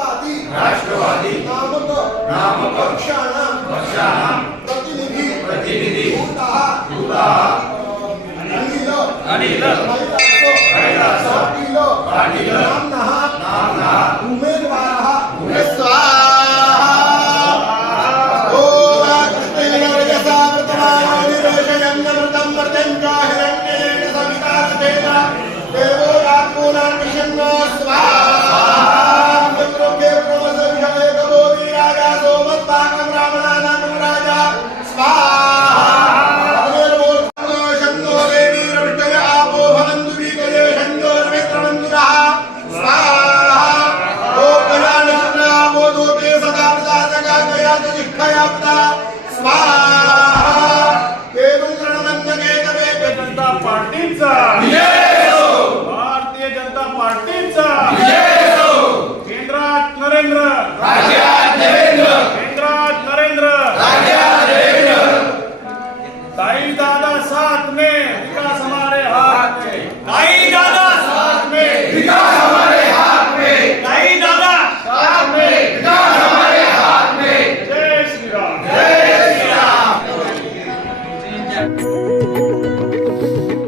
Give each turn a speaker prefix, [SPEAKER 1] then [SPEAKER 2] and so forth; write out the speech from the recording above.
[SPEAKER 1] राष्ट्रवादी।
[SPEAKER 2] राष्ट्रवादी। नामक नामक प्रतिनिधि। प्रतिनिधि। अनिल। अनिल। हरिदास। हरिदास। पाटील। पाटील।
[SPEAKER 1] स्वाहा